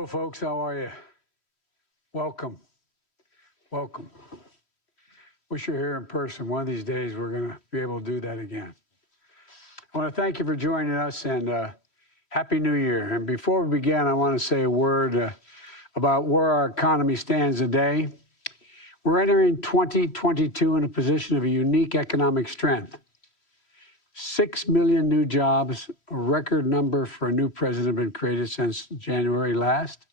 Hello, folks. How are you? Welcome. Welcome. Wish you're here in person. One of these days, we're going to be able to do that again. I want to thank you for joining us, and Happy New Year. And before we begin, I want to say a word about where our economy stands today. We're entering 2022 in a position of a unique economic strength. 6 million new jobs, a record number for a new president, been created since January last.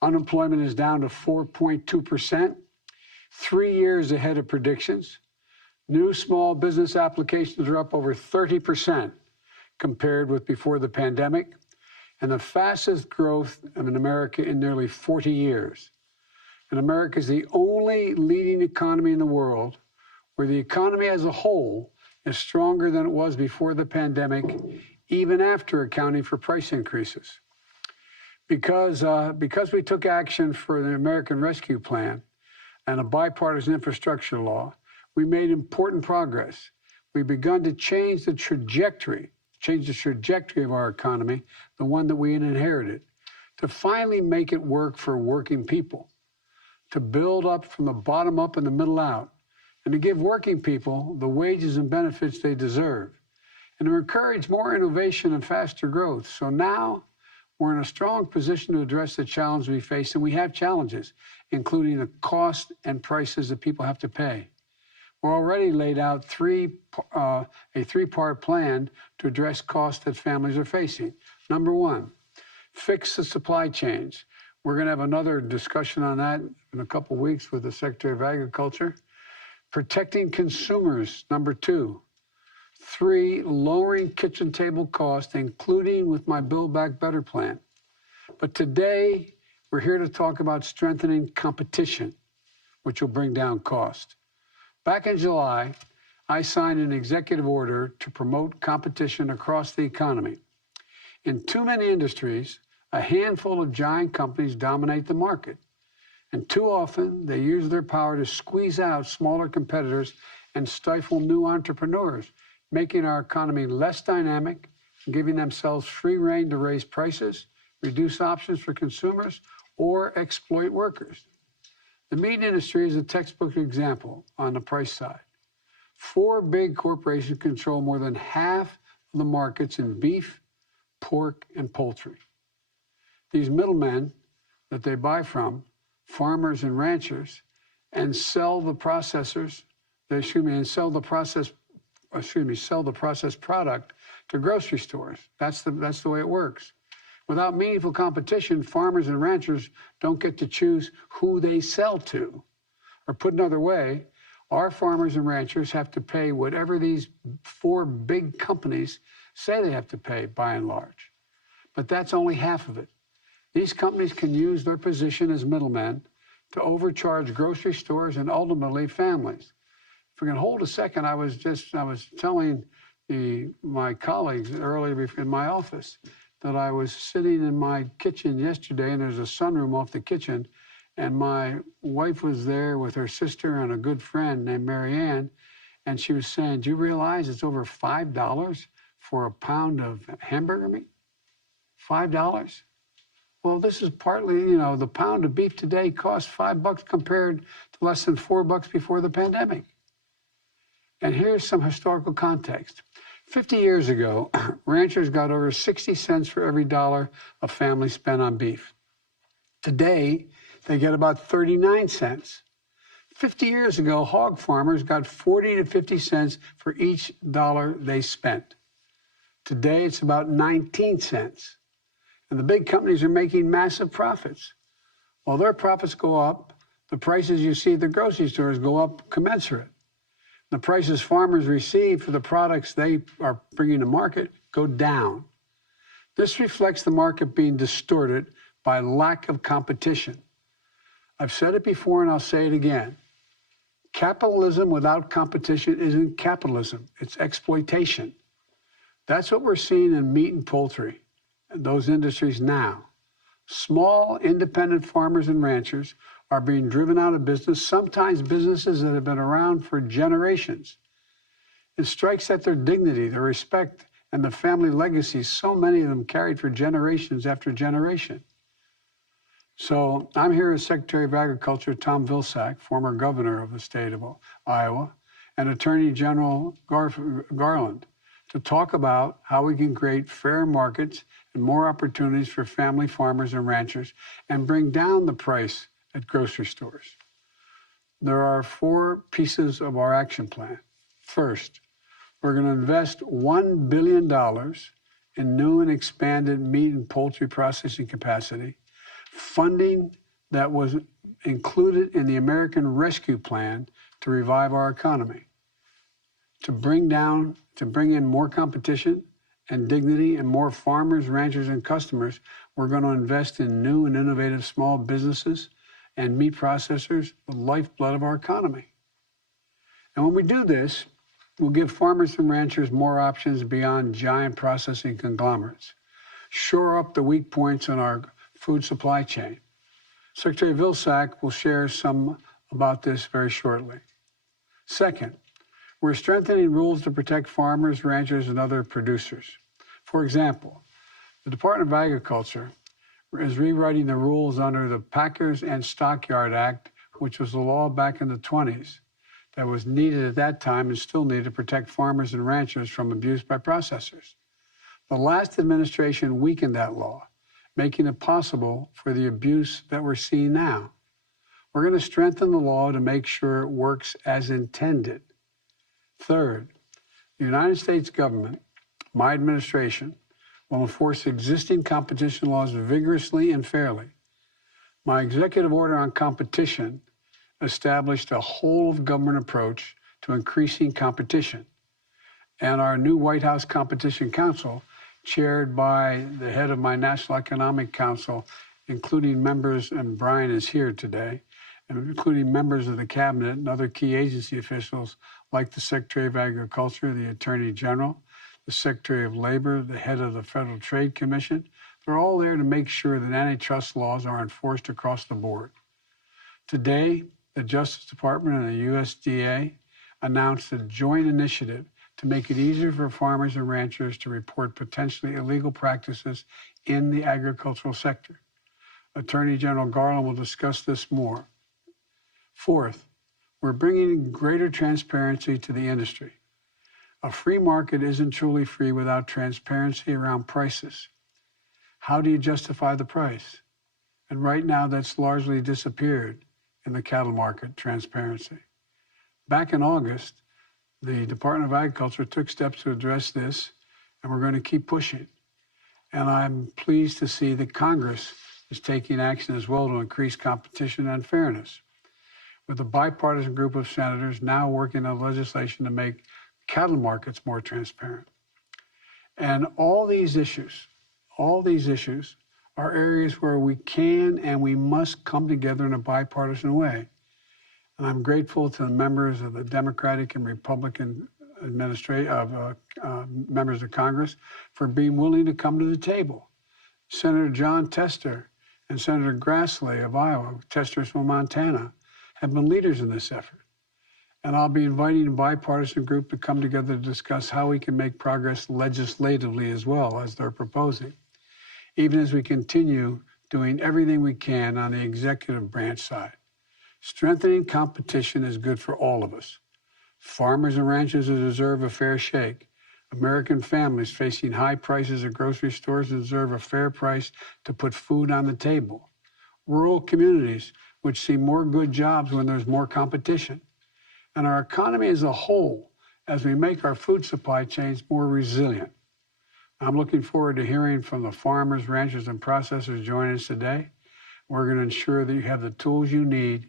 Unemployment is down to 4.2%, 3 years ahead of predictions. New small business applications are up over 30% compared with before the pandemic, and the fastest growth in America in nearly 40 years. And America is the only leading economy in the world where the economy as a whole is stronger than it was before the pandemic, even after accounting for price increases. Because we took action for the American Rescue Plan and a bipartisan infrastructure law, we made important progress. We've begun to change the trajectory of our economy, the one that we inherited, to finally make it work for working people, to build up from the bottom up and the middle out, and to give working people the wages and benefits they deserve, and to encourage more innovation and faster growth. So now we're in a strong position to address the challenge we face, and we have challenges, including the cost and prices that people have to pay. We're already laid out a three-part plan to address costs that families are facing. Number one, fix the supply chains. We're going to have another discussion on that in a couple of weeks with the Secretary of Agriculture. Protecting consumers, number two. Three, lowering kitchen table costs, including with my Build Back Better plan. But today, we're here to talk about strengthening competition, which will bring down cost. Back in July, I signed an executive order to promote competition across the economy. In too many industries, a handful of giant companies dominate the market. And too often, they use their power to squeeze out smaller competitors and stifle new entrepreneurs, making our economy less dynamic and giving themselves free rein to raise prices, reduce options for consumers, or exploit workers. The meat industry is a textbook example on the price side. 4 big corporations control more than half of the markets in beef, pork, and poultry. These middlemen that they buy from, farmers and ranchers, and sell the processed product to grocery stores. That's the way it works. Without meaningful competition, farmers and ranchers don't get to choose who they sell to. Or put another way, our farmers and ranchers have to pay whatever these 4 big companies say they have to pay, by and large. But that's only half of it. These companies can use their position as middlemen to overcharge grocery stores and ultimately families. If we can hold a second, I was telling my colleagues earlier in my office that I was sitting in my kitchen yesterday, and there's a sunroom off the kitchen, and my wife was there with her sister and a good friend named Mary Ann, and she was saying, do you realize it's over $5 for a pound of hamburger meat? $5? Well, this is partly, the pound of beef today costs $5 compared to less than $4 before the pandemic. And here's some historical context. 50 years ago, ranchers got over 60 cents for every dollar a family spent on beef. Today, they get about 39 cents. 50 years ago, hog farmers got 40 to 50 cents for each dollar they spent. Today, it's about 19 cents. And the big companies are making massive profits. While their profits go up, the prices you see at the grocery stores go up commensurate. The prices farmers receive for the products they are bringing to market go down. This reflects the market being distorted by lack of competition. I've said it before and I'll say it again. Capitalism without competition isn't capitalism, it's exploitation. That's what we're seeing in meat and poultry, and those industries now. Small, independent farmers and ranchers are being driven out of business, sometimes businesses that have been around for generations. It strikes at their dignity, their respect, and the family legacies so many of them carried for generations after generation. So I'm here as Secretary of Agriculture Tom Vilsack, former governor of the state of Iowa, and Attorney General Garland, to talk about how we can create fair markets and more opportunities for family farmers and ranchers and bring down the price at grocery stores. There are 4 pieces of our action plan. First, we're going to invest $1 billion in new and expanded meat and poultry processing capacity, funding that was included in the American Rescue Plan to revive our economy, to bring in more competition and dignity and more farmers, ranchers, and customers. We're going to invest in new and innovative small businesses and meat processors, the lifeblood of our economy. And when we do this, we'll give farmers and ranchers more options beyond giant processing conglomerates, shore up the weak points in our food supply chain. Secretary Vilsack will share some about this very shortly. Second, we're strengthening rules to protect farmers, ranchers, and other producers. For example, the Department of Agriculture is rewriting the rules under the Packers and Stockyard Act, which was a law back in the 1920s that was needed at that time and still needed to protect farmers and ranchers from abuse by processors. The last administration weakened that law, making it possible for the abuse that we're seeing now. We're going to strengthen the law to make sure it works as intended. Third, the United States government, my administration, will enforce existing competition laws vigorously and fairly. My executive order on competition established a whole-of-government approach to increasing competition. And our new White House Competition Council, chaired by the head of my National Economic Council, including members, and Brian is here today, and including members of the cabinet and other key agency officials like the Secretary of Agriculture, the Attorney General, the Secretary of Labor, the head of the Federal Trade Commission. They're all there to make sure that antitrust laws are enforced across the board. Today, the Justice Department and the USDA announced a joint initiative to make it easier for farmers and ranchers to report potentially illegal practices in the agricultural sector. Attorney General Garland will discuss this more. Fourth, we're bringing greater transparency to the industry. A free market isn't truly free without transparency around prices. How do you justify the price? And right now, that's largely disappeared in the cattle market, transparency. Back in August, the Department of Agriculture took steps to address this, and we're going to keep pushing. And I'm pleased to see that Congress is taking action as well to increase competition and fairness, with a bipartisan group of senators now working on legislation to make cattle markets more transparent. And all these issues are areas where we can and we must come together in a bipartisan way. And I'm grateful to the members of the Democratic and Republican members of Congress for being willing to come to the table. Senator Jon Tester and Senator Grassley of Iowa, Tester's from Montana, have been leaders in this effort. And I'll be inviting a bipartisan group to come together to discuss how we can make progress legislatively as well as they're proposing, even as we continue doing everything we can on the executive branch side. Strengthening competition is good for all of us. Farmers and ranchers deserve a fair shake. American families facing high prices at grocery stores deserve a fair price to put food on the table. Rural communities, which see more good jobs when there's more competition. And our economy as a whole, as we make our food supply chains more resilient. I'm looking forward to hearing from the farmers, ranchers, and processors joining us today. We're going to ensure that you have the tools you need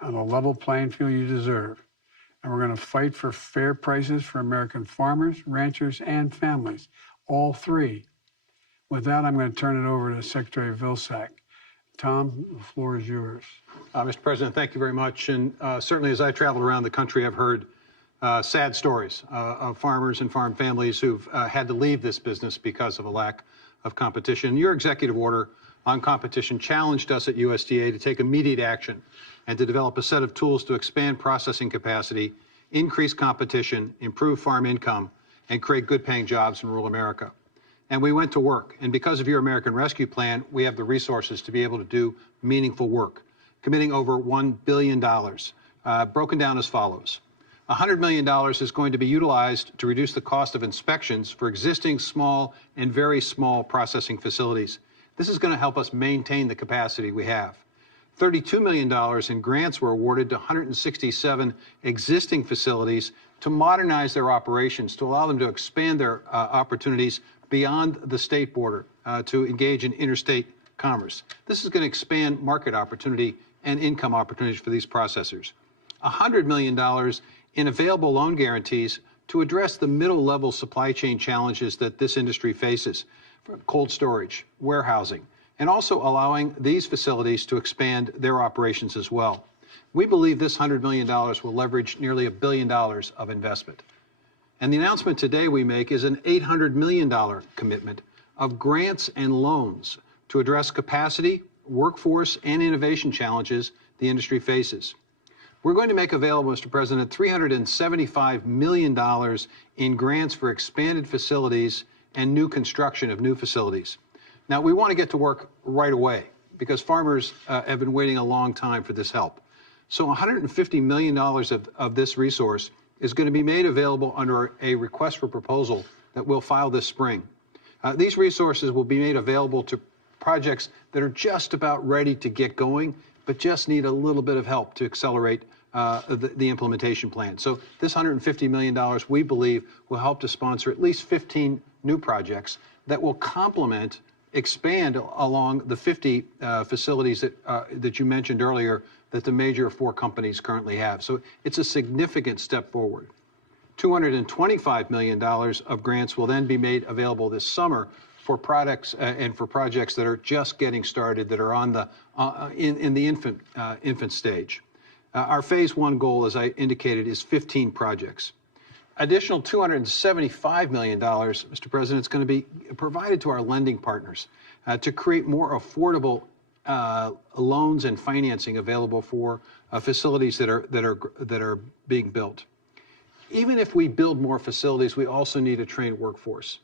on a level playing field you deserve. And we're going to fight for fair prices for American farmers, ranchers, and families, all three. With that, I'm going to turn it over to Secretary Vilsack. Tom, the floor is yours. Mr. President, thank you very much. And certainly as I traveled around the country, I've heard sad stories of farmers and farm families who've had to leave this business because of a lack of competition. Your executive order on competition challenged us at USDA to take immediate action and to develop a set of tools to expand processing capacity, increase competition, improve farm income, and create good-paying jobs in rural America. And we went to work. And because of your American Rescue Plan, we have the resources to be able to do meaningful work, committing over $1 billion, broken down as follows. $100 million is going to be utilized to reduce the cost of inspections for existing small and very small processing facilities. This is going to help us maintain the capacity we have. $32 million in grants were awarded to 167 existing facilities to modernize their operations, to allow them to expand their opportunities beyond the state border, to engage in interstate commerce. This is going to expand market opportunity and income opportunities for these processors. $100 million in available loan guarantees to address the middle-level supply chain challenges that this industry faces, from cold storage, warehousing, and also allowing these facilities to expand their operations as well. We believe this $100 million will leverage nearly $1 billion of investment. And the announcement today we make is an $800 million commitment of grants and loans to address capacity, workforce, and innovation challenges the industry faces. We're going to make available, Mr. President, $375 million in grants for expanded facilities and new construction of new facilities. Now, we want to get to work right away because farmers have been waiting a long time for this help. So $150 million of this resource is going to be made available under a request for proposal that we'll file this spring. These resources will be made available to projects that are just about ready to get going, but just need a little bit of help to accelerate the implementation plan. So this $150 million, we believe, will help to sponsor at least 15 new projects that will complement, expand along the 50 facilities that you mentioned earlier that the major 4 companies currently have. So it's a significant step forward. $225 million of grants will then be made available this summer for products and for projects that are just getting started, that are on the in the infant stage. Our phase 1 goal, as I indicated, is 15 projects. Additional $275 million, Mr. President, is going to be provided to our lending partners to create more affordable loans and financing available for facilities that are being built. Even if we build more facilities, we also need a trained workforce,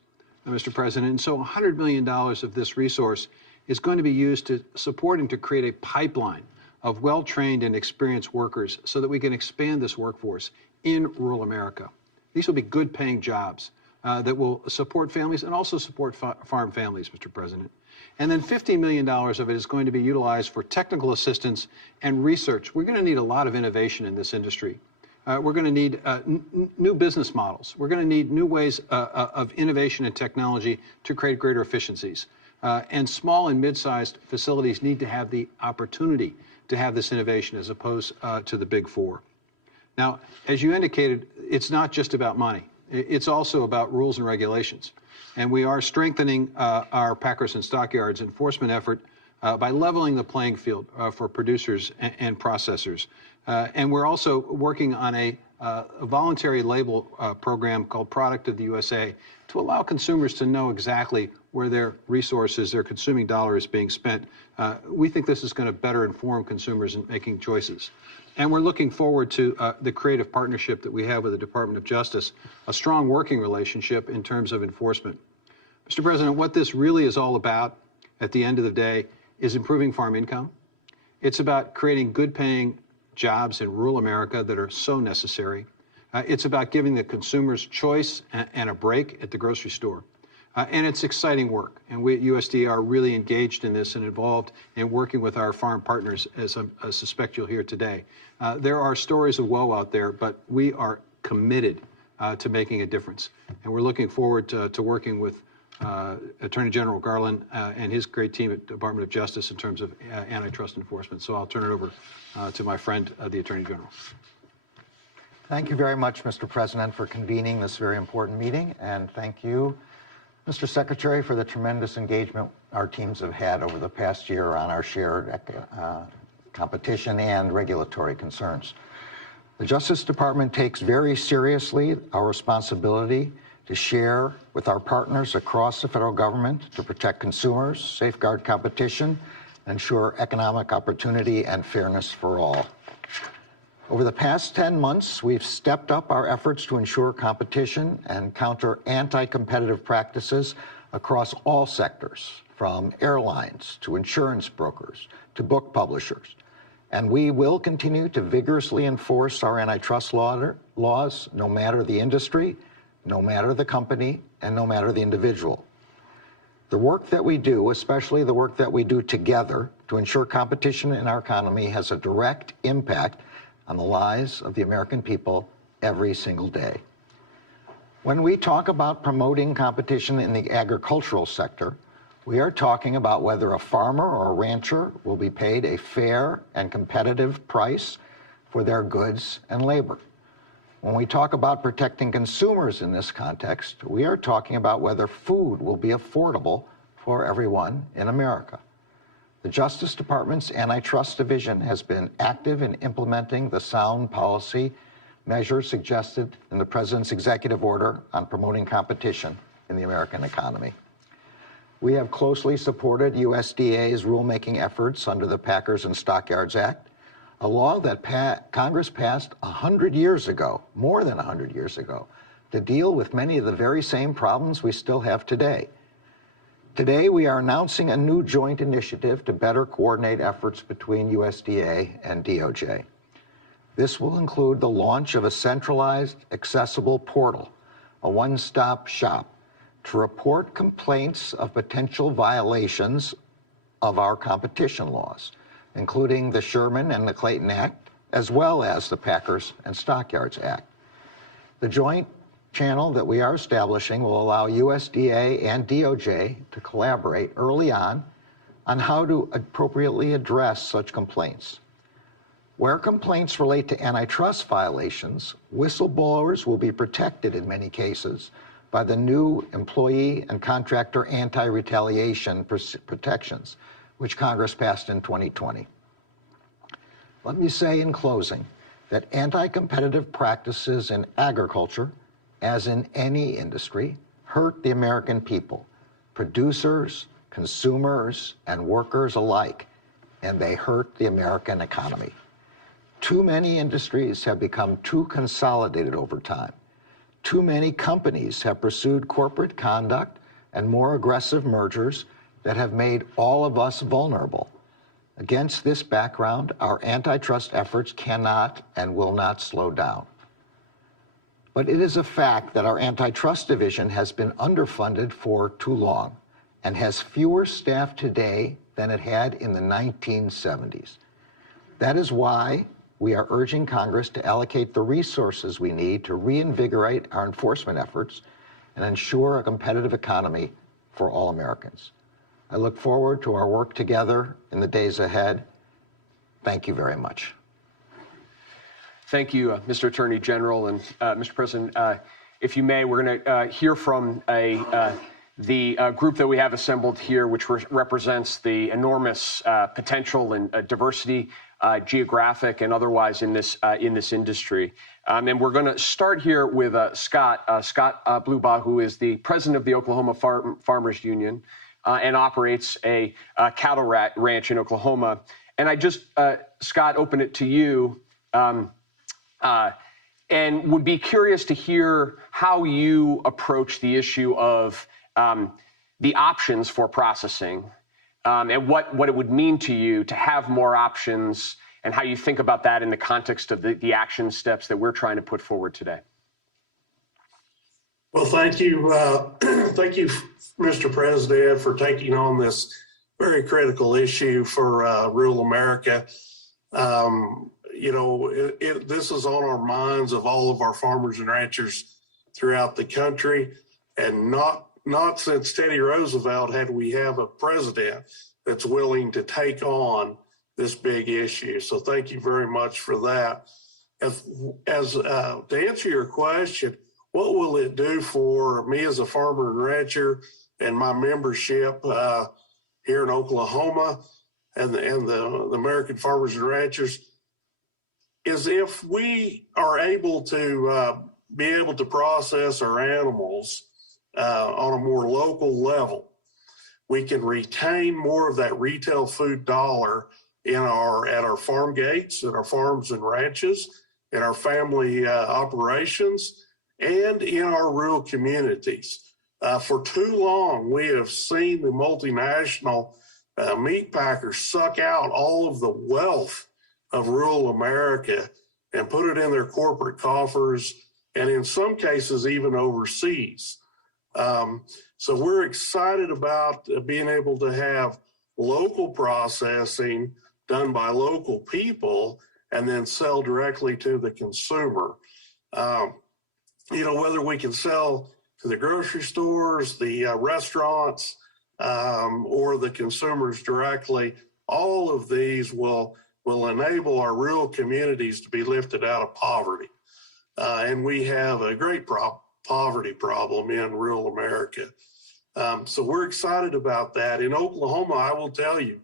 Mr. President. And so $100 million of this resource is going to be used to support and to create a pipeline of well-trained and experienced workers so that we can expand this workforce in rural America. These will be good-paying jobs that will support families and also support farm families, Mr. President. And then $50 million of it is going to be utilized for technical assistance and research. We're going to need a lot of innovation in this industry. We're going to need new business models. We're going to need new ways of innovation and technology to create greater efficiencies. And small and mid-sized facilities need to have the opportunity to have this innovation as opposed to the big 4. Now, as you indicated, it's not just about money. It's also about rules and regulations. And we are strengthening our packers and stockyards enforcement effort by leveling the playing field for producers and processors. And we're also working on a voluntary label program called Product of the USA to allow consumers to know exactly where their resources, their consuming dollar is being spent. We think this is going to better inform consumers in making choices. And we're looking forward to the creative partnership that we have with the Department of Justice, a strong working relationship in terms of enforcement. Mr. President, what this really is all about at the end of the day is improving farm income. It's about creating good-paying jobs in rural America that are so necessary. It's about giving the consumers choice and a break at the grocery store. And it's exciting work. And we at USDA are really engaged in this and involved in working with our farm partners, as I suspect you'll hear today. There are stories of woe out there, but we are committed to making a difference. And we're looking forward to working with Attorney General Garland and his great team at Department of Justice in terms of antitrust enforcement. So I'll turn it over to my friend, the Attorney General. Thank you very much, Mr. President, for convening this very important meeting. And thank you, Mr. Secretary, for the tremendous engagement our teams have had over the past year on our shared competition and regulatory concerns. The Justice Department takes very seriously our responsibility to share with our partners across the federal government to protect consumers, safeguard competition, and ensure economic opportunity and fairness for all. Over the past 10 months, we've stepped up our efforts to ensure competition and counter anti-competitive practices across all sectors, from airlines to insurance brokers to book publishers. And we will continue to vigorously enforce our antitrust laws, no matter the industry, no matter the company, and no matter the individual. The work that we do, especially the work that we do together to ensure competition in our economy, has a direct impact on the lives of the American people every single day. When we talk about promoting competition in the agricultural sector, we are talking about whether a farmer or a rancher will be paid a fair and competitive price for their goods and labor. When we talk about protecting consumers in this context, we are talking about whether food will be affordable for everyone in America. The Justice Department's Antitrust Division has been active in implementing the sound policy measures suggested in the President's executive order on promoting competition in the American economy. We have closely supported USDA's rulemaking efforts under the Packers and Stockyards Act, a law that Congress passed 100 years ago, more than 100 years ago, to deal with many of the very same problems we still have today. Today, we are announcing a new joint initiative to better coordinate efforts between USDA and DOJ. This will include the launch of a centralized, accessible portal, a one-stop shop, to report complaints of potential violations of our competition laws, including the Sherman and the Clayton Act, as well as the Packers and Stockyards Act. The joint channel that we are establishing will allow USDA and DOJ to collaborate early on how to appropriately address such complaints. Where complaints relate to antitrust violations, whistleblowers will be protected in many cases by the new employee and contractor anti-retaliation protections, which Congress passed in 2020. Let me say in closing that anti-competitive practices in agriculture, as in any industry, hurt the American people, producers, consumers, and workers alike, and they hurt the American economy. Too many industries have become too consolidated over time. Too many companies have pursued corporate conduct and more aggressive mergers that have made all of us vulnerable. Against this background, our antitrust efforts cannot and will not slow down. But it is a fact that our antitrust division has been underfunded for too long and has fewer staff today than it had in the 1970s. That is why we are urging Congress to allocate the resources we need to reinvigorate our enforcement efforts and ensure a competitive economy for all Americans. I look forward to our work together in the days ahead. Thank you very much. Thank you, Mr. Attorney General. And Mr. President, if you may, we're going to hear from the group that we have assembled here, which represents the enormous potential and diversity, geographic and otherwise, in this industry. And we're going to start here with Scott Blubaugh, who is the president of the Oklahoma Farmers Union and operates a cattle ranch in Oklahoma. And I just, Scott, open it to you. And would be curious to hear how you approach the issue of the options for processing and what it would mean to you to have more options and how you think about that in the context of the action steps that we're trying to put forward today. Well, thank you. Thank you, Mr. President, for taking on this very critical issue for rural America. You know, this is on our minds of all of our farmers and ranchers throughout the country, and not since Teddy Roosevelt had we have a president that's willing to take on this big issue. So thank you very much for that. To answer your question, what will it do for me as a farmer and rancher and my membership here in Oklahoma and the American farmers and ranchers is if we are able to be able to process our animals on a more local level, we can retain more of that retail food dollar at our farm gates, at our farms and ranches, in our family operations, and in our rural communities. For too long, we have seen the multinational meat packers suck out all of the wealth of rural America and put it in their corporate coffers, and in some cases, even overseas. So we're excited about being able to have local processing done by local people and then sell directly to the consumer. Whether we can sell to the grocery stores, the restaurants, or the consumers directly, all of these will enable our rural communities to be lifted out of poverty. And we have a great poverty problem in rural America. So we're excited about that. In Oklahoma, I will tell you,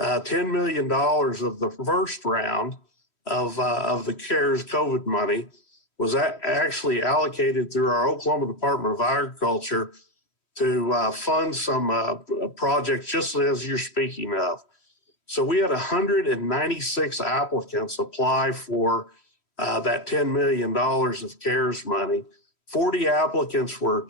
$10 million of the first round of the CARES COVID money was actually allocated through our Oklahoma Department of Agriculture to fund some projects just as you're speaking of. So we had 196 applicants apply for that $10 million of CARES money. 40 applicants were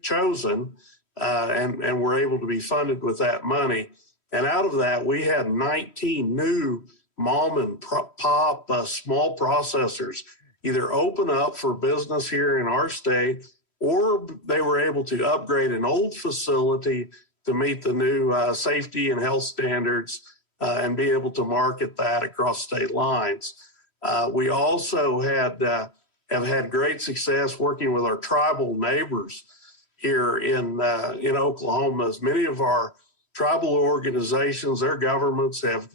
chosen and were able to be funded with that money. And out of that, we had 19 new mom and pop small processors either open up for business here in our state, or they were able to upgrade an old facility to meet the new safety and health standards and be able to market that across state lines. We also have had great success working with our tribal neighbors here in Oklahoma. As many of our tribal organizations, their governments have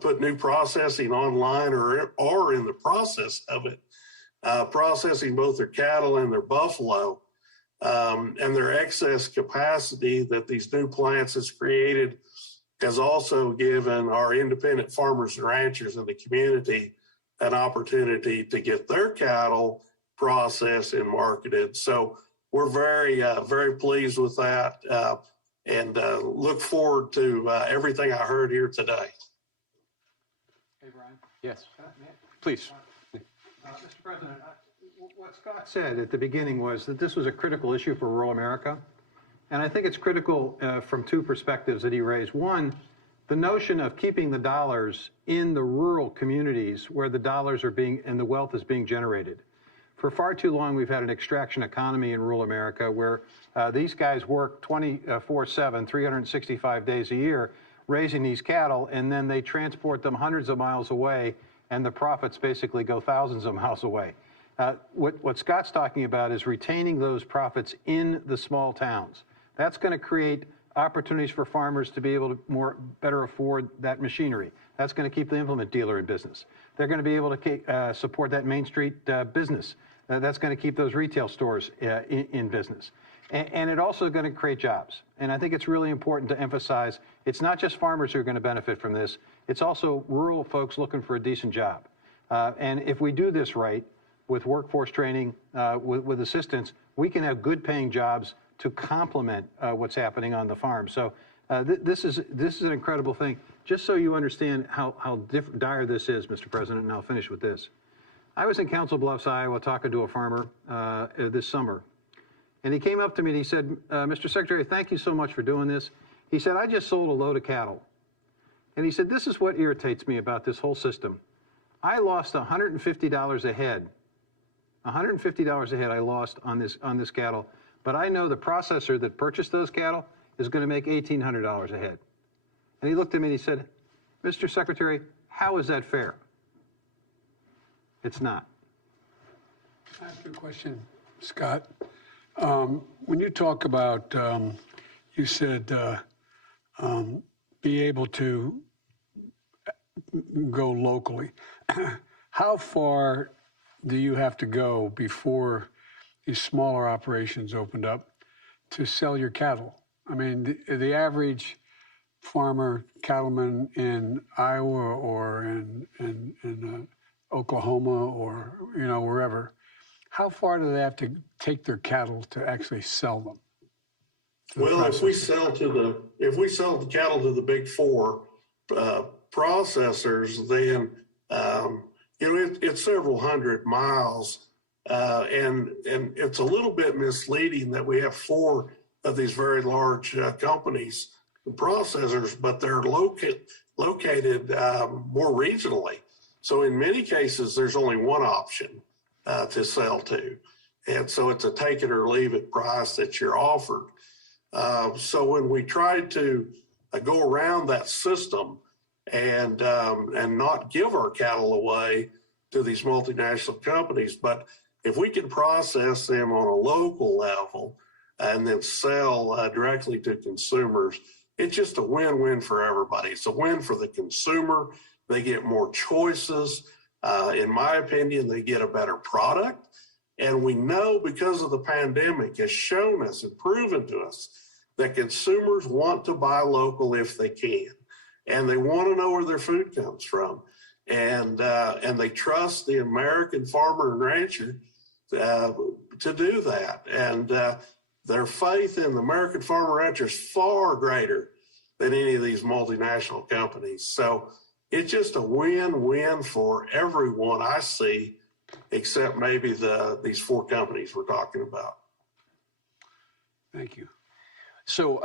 put new processing online or are in the process of it, processing both their cattle and their buffalo, and their excess capacity that these new plants has created has also given our independent farmers and ranchers in the community an opportunity to get their cattle processed and marketed. So we're very, very pleased with that and look forward to everything I heard here today. Hey, Brian. Yes. Please. Mr. President, what Scott said at the beginning was that this was a critical issue for rural America. And I think it's critical from two perspectives that he raised. One, the notion of keeping the dollars in the rural communities where the dollars are being and the wealth is being generated. For far too long, we've had an extraction economy in rural America where these guys work 24/7, 365 days a year, raising these cattle, and then they transport them hundreds of miles away, and the profits basically go thousands of miles away. What Scott's talking about is retaining those profits in the small towns. That's going to create opportunities for farmers to be able to better afford that machinery. That's going to keep the implement dealer in business. They're going to be able to support that Main Street business. That's going to keep those retail stores in business. And it's also going to create jobs. And I think it's really important to emphasize it's not just farmers who are going to benefit from this. It's also rural folks looking for a decent job. And if we do this right, with workforce training, with assistance, we can have good paying jobs to complement what's happening on the farm. So this is an incredible thing. Just so you understand how dire this is, Mr. President, and I'll finish with this. I was in Council Bluffs, Iowa, talking to a farmer this summer. And he came up to me and he said, Mr. Secretary, thank you so much for doing this. He said, I just sold a load of cattle. And he said, this is what irritates me about this whole system. I lost $150 a head. $150 a head I lost on this cattle. But I know the processor that purchased those cattle is going to make $1,800 a head. And he looked at me and he said, Mr. Secretary, how is that fair? It's not. Can I ask you a question, Scott? When you talk about, you said be able to go locally. How far do you have to go before these smaller operations opened up to sell your cattle? I mean, the average farmer, cattleman in Iowa or in Oklahoma or wherever, how far do they have to take their cattle to actually sell them? Well, if we sell the cattle to the big four processors, then it's several hundred miles And it's a little bit misleading that we have 4 of these very large companies and processors, but they're located more regionally. So in many cases, there's only one option to sell to. And so it's a take it or leave it price that you're offered. So when we tried to go around that system and not give our cattle away to these multinational companies, but if we can process them on a local level and then sell directly to consumers, it's just a win-win for everybody. It's a win for the consumer. They get more choices. In my opinion, they get a better product. And we know because of the pandemic has shown us and proven to us that consumers want to buy local if they can. And they want to know where their food comes from. And they trust the American farmer and rancher to do that. And their faith in the American farmer rancher is far greater than any of these multinational companies. So it's just a win-win for everyone I see, except maybe these 4 companies we're talking about. Thank you. So,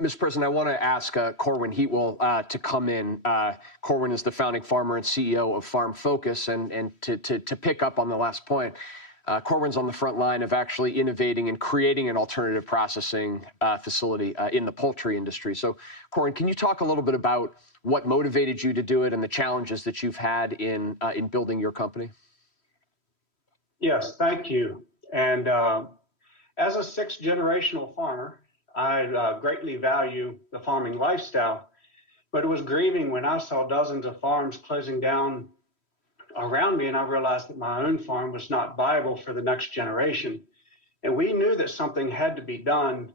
Mr. President, I want to ask Corwin Heatwell to come in. Corwin is the founding farmer and CEO of Farm Focus, and to pick up on the last point, Corwin's on the front line of actually innovating and creating an alternative processing facility in the poultry industry. So, Corwin, can you talk a little bit about what motivated you to do it and the challenges that you've had in building your company? Yes, thank you. And as a 6th-generational farmer, I greatly value the farming lifestyle, but it was grieving when I saw dozens of farms closing down around me, and I realized that my own farm was not viable for the next generation. And we knew that something had to be done,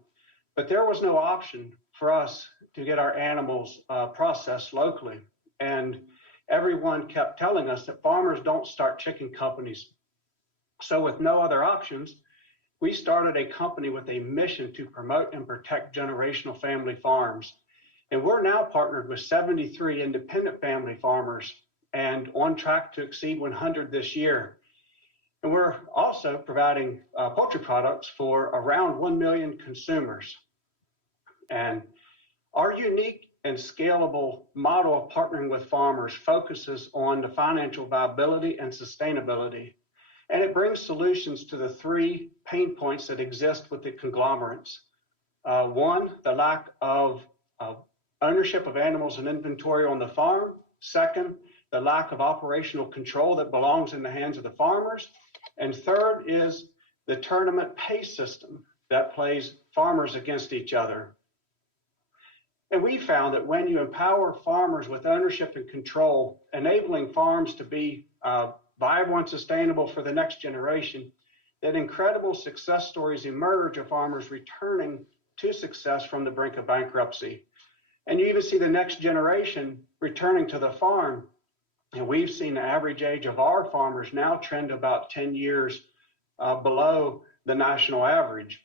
but there was no option for us to get our animals processed locally. And everyone kept telling us that farmers don't start chicken companies. So with no other options, we started a company with a mission to promote and protect generational family farms. And we're now partnered with 73 independent family farmers and on track to exceed 100 this year. And we're also providing poultry products for around 1 million consumers. And our unique and scalable model of partnering with farmers focuses on the financial viability and sustainability. And it brings solutions to the 3 pain points that exist with the conglomerates. 1, the lack of ownership of animals and inventory on the farm. 2nd, the lack of operational control that belongs in the hands of the farmers. And 3rd is the tournament pay system that plays farmers against each other. And we found that when you empower farmers with ownership and control, enabling farms to be viable and sustainable for the next generation, that incredible success stories emerge of farmers returning to success from the brink of bankruptcy. And you even see the next generation returning to the farm. And we've seen the average age of our farmers now trend about 10 years below the national average.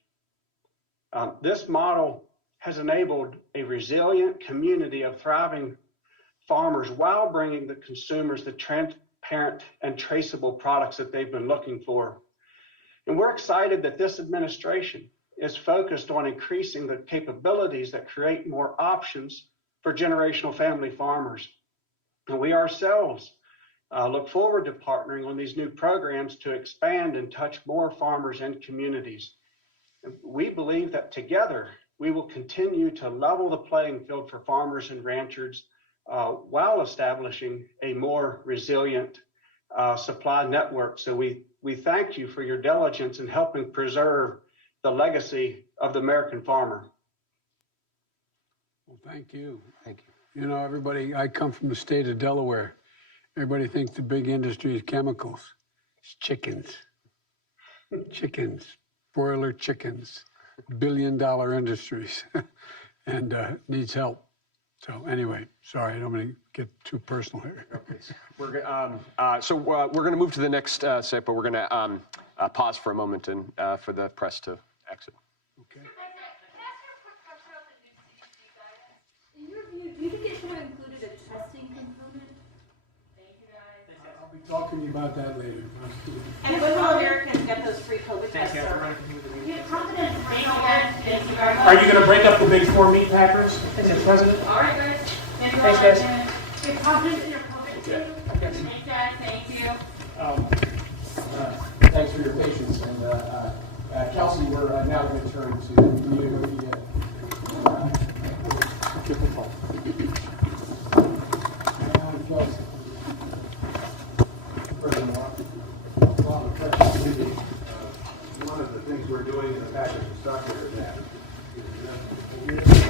This model has enabled a resilient community of thriving farmers while bringing the consumers the transparent and traceable products that they've been looking for. And we're excited that this administration is focused on increasing the capabilities that create more options for generational family farmers. And we ourselves look forward to partnering on these new programs to expand and touch more farmers and communities. We believe that together we will continue to level the playing field for farmers and ranchers while establishing a more resilient supply network. So we thank you for your diligence in helping preserve the legacy of the American farmer. Well, thank you. Thank you. You know, everybody, I come from the state of Delaware. Everybody thinks the big industry is chemicals. It's chickens. Chickens, broiler chickens, billion-dollar industries, and needs help. So anyway, sorry, I don't want to get too personal here. We're going to move to the next set, but we're going to pause for a moment and for the press to exit. Okay. Can I ask you a quick question about the new CDC guidance? In your view, do you think it should have included a testing component? Thank you, guys. talk to you about that later. And when will Americans get those free COVID tests? Thank you. Sir? You have confidence in Thank you, myself. guys. Thank you very much. Are you going to break up the big four meat packers, Mr. President? All right, guys. Thank you. Thanks, guys. You have confidence in your COVID team. Thanks, guys. Thank you. Thanks for your patience. And Kelsey, we're now going to turn to you. One of the things we're doing in the package of stuff here is that